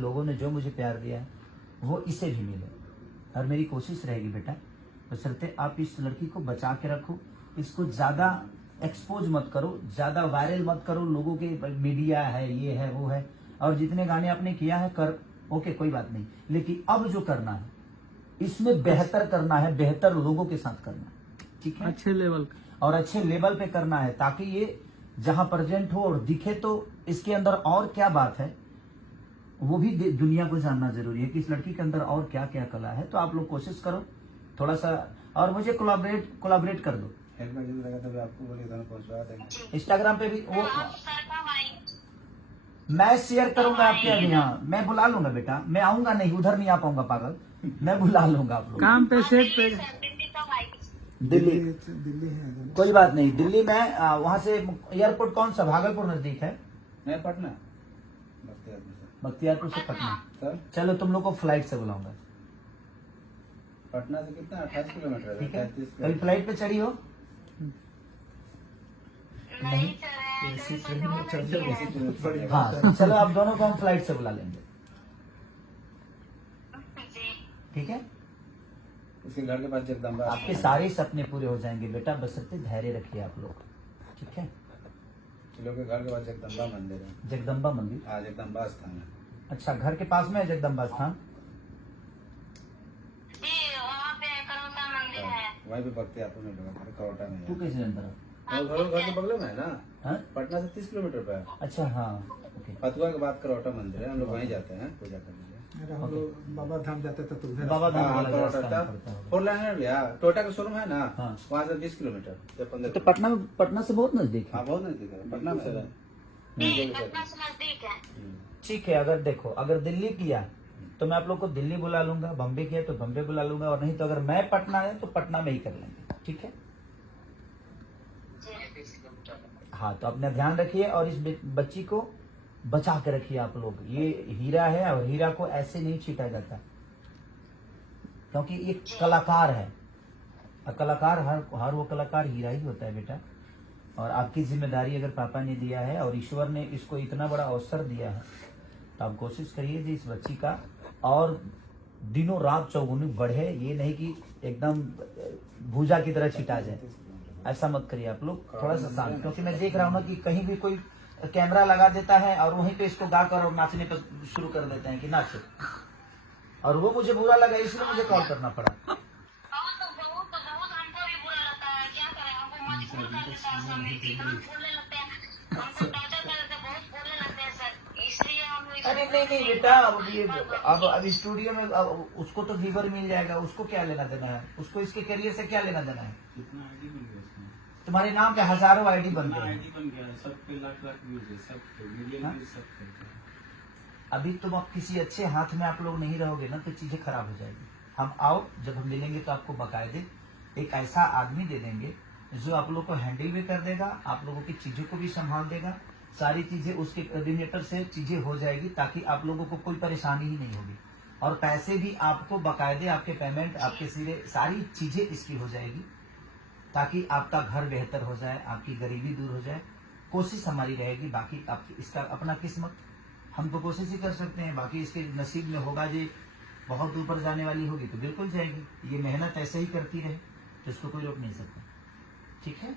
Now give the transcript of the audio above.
लोगों ने जो मुझे प्यार दिया है वो इसे भी मिले। और मेरी कोशिश रहेगी बेटा, बशर्ते आप इस लड़की को बचा के रखो, इसको ज्यादा एक्सपोज मत करो, ज्यादा वायरल मत करो। लोगों के मीडिया है, ये है, वो है, और जितने गाने आपने किया है कर, ओके कोई बात नहीं, लेकिन अब जो करना है इसमें बेहतर करना है, बेहतर लोगों के साथ करना है, ठीक है, अच्छे लेवल और अच्छे लेवल पे करना है, ताकि ये जहां प्रेजेंट हो और दिखे तो इसके अंदर और क्या बात है वो भी दुनिया को जानना जरूरी है कि इस लड़की के अंदर और क्या क्या कला है। तो आप लोग कोशिश करो थोड़ा सा, और मुझे कोलाबरेट कर दो। इंस्टाग्राम पे भी वो मैं शेयर करूंगा आपके अभी। हाँ मैं बुला लूंगा बेटा, मैं आऊंगा नहीं, उधर नहीं आ पाऊंगा पागल, मैं बुला लूंगा आप लोग। काम पे सेट पे दिल्ली है, कोई बात नहीं, दिल्ली में वहां से एयरपोर्ट कौन सा, भागलपुर नजदीक है? मैं पटना, बख्तियारपुर से पटना। सर चलो तुम लोग को फ्लाइट से बुलाऊंगा। पटना से कितना 28 किलोमीटर है, ठीक है, 33 कभी फ्लाइट पे चढ़ी हो? नहीं, हाँ चलो आप दोनों को हम फ्लाइट से बुला लेंगे, ठीक है। उसके घर के पास जगदम्बा, आपके सारे सपने पूरे हो जाएंगे बेटा, बशर्ते धैर्य रखिए आप लोग, ठीक है। लोग के घर के पास जगदम्बा मंदिर है। जगदम्बा मंदिर? हाँ जगदम्बा स्थान है। अच्छा, घर के पास में है जगदम्बा स्थान? वहीं पे बख्तियारपुर में करोटा में तू कैसे जानता रहा? घर के बगल में है ना। हाँ? पटना से 30 किलोमीटर पे है। अच्छा हाँ, ओके। फतुआ के बाद करौटा मंदिर है, हम लोग वहीं जाते हैं पूजा करने। हम लोग बाबा धाम जाते थे तो उधर बाबा धाम वाला करौटा रास्ता था, में पड़ता होगा। 4 लाइन है भैया, टोयोटा का शोरूम है ना, हाँ। वहाँ से 20 किलोमीटर या 15। तो पटना से बहुत नजदीक है। हाँ बहुत नजदीक है, पटना में है। ठीक है, अगर देखो अगर दिल्ली किया तो मैं आप लोग को दिल्ली बुला लूंगा, बम्बे किया तो बम्बे बुला लूंगा, और नहीं तो अगर मैं पटना है तो पटना में ही कर लेंगे, ठीक है। हाँ तो अपना ध्यान रखिए और इस बच्ची को बचा के रखिए आप लोग। ये हीरा है और हीरा को ऐसे नहीं छीटा जाता, क्योंकि ये कलाकार है, और कलाकार हर वो कलाकार हीरा ही होता है बेटा। और आपकी जिम्मेदारी अगर पापा ने दिया है और ईश्वर ने इसको इतना बड़ा अवसर दिया है, तो आप कोशिश करिए कि इस बच्ची का और दिनों रात चौगुनी बढ़े, ये नहीं कि एकदम भूजा की तरह छिटा जाए, ऐसा मत करिए आप लोग। थोड़ा सा शांत, क्योंकि मैं देख रहा हूँ ना कि कहीं भी कोई कैमरा लगा देता है और वहीं पे इसको गाकर और नाचने पर शुरू कर देते हैं कि नाचो, और वो मुझे बुरा लगा इसलिए मुझे कॉल करना पड़ा। अरे नहीं बेटा, अब स्टूडियो में उसको तो व्यूवर मिल जाएगा, उसको क्या लेना देना है, उसको इसके करियर से क्या लेना देना है। कितना आईडी बन गया इसमें? तुम्हारे नाम पे हजारों आईडी बन गए, आईडी बन गया, सब पे लाख व्यूज है, सब पे मिलियन व्यूज, सब पे। अभी तुम अब किसी अच्छे हाथ में आप लोग नहीं रहोगे ना तो चीजें खराब हो जाएगी। हम आओ, जब हम मिलेंगे तो आपको बाकायदे एक ऐसा आदमी दे देंगे जो आप लोग को हैंडल भी कर देगा, आप लोगों की चीजों को भी संभाल देगा, सारी चीजें उसके कोऑर्डिनेटर से चीजें हो जाएगी, ताकि आप लोगों को कोई परेशानी ही नहीं होगी, और पैसे भी आपको बाकायदे, आपके पेमेंट, आपके सिरे, सारी चीजें इसकी हो जाएगी, ताकि आपका घर बेहतर हो जाए, आपकी गरीबी दूर हो जाए। कोशिश हमारी रहेगी, बाकी आपकी इसका अपना किस्मत, हम तो कोशिश ही कर सकते हैं, बाकी इसके नसीब में होगा जी बहुत ऊपर जाने वाली होगी तो बिल्कुल जाएगी। ये मेहनत ऐसे ही करती रहे तो इसको कोई रोक नहीं सकता, ठीक है।